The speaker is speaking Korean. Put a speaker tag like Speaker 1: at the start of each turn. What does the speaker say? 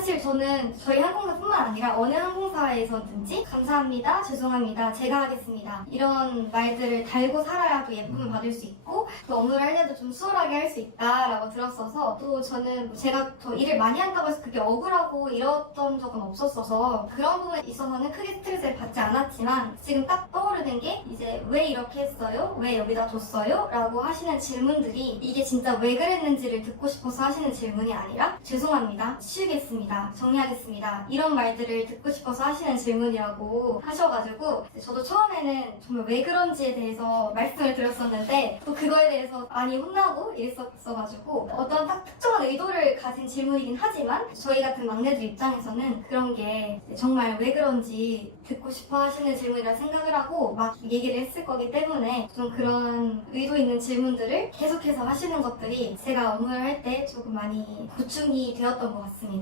Speaker 1: 사실 저는 저희 항공사뿐만 아니라 어느 항공사에서든지 감사합니다, 죄송합니다, 제가 하겠습니다. 이런 말들을 달고 살아야 또 예쁨을 받을 수 있고 또 업무를 할 때도 좀 수월하게 할 수 있다라고 들었어서 또 저는 뭐 제가 더 일을 많이 한다고 해서 그게 억울하고 이랬던 적은 없었어서 그런 부분에 있어서는 크게 스트레스를 받지 않았지만 지금 딱 떠 오르는 게 이제 왜 이렇게 했어요? 왜 여기다 뒀어요? 라고 하시는 질문들이 이게 진짜 왜 그랬는지를 듣고 싶어서 하시는 질문이 아니라 죄송합니다. 치우겠습니다. 정리하겠습니다. 이런 말들을 듣고 싶어서 하시는 질문이라고 하셔가지고 저도 처음에는 정말 왜 그런지에 대해서 말씀을 드렸었는데 또 그거에 대해서 많이 혼나고 이랬었어가지고 어떤 딱 특정한 의도를 가진 질문이긴 하지만 저희 같은 막내들 입장에서는 그런 게 정말 왜 그런지 듣고 싶어 하시는 질문이라 생각을 하고 막 얘기를 했을 거기 때문에 좀 그런 의도 있는 질문들을 계속해서 하시는 것들이 제가 업무를 할 때 조금 많이 보충이 되었던 것 같습니다.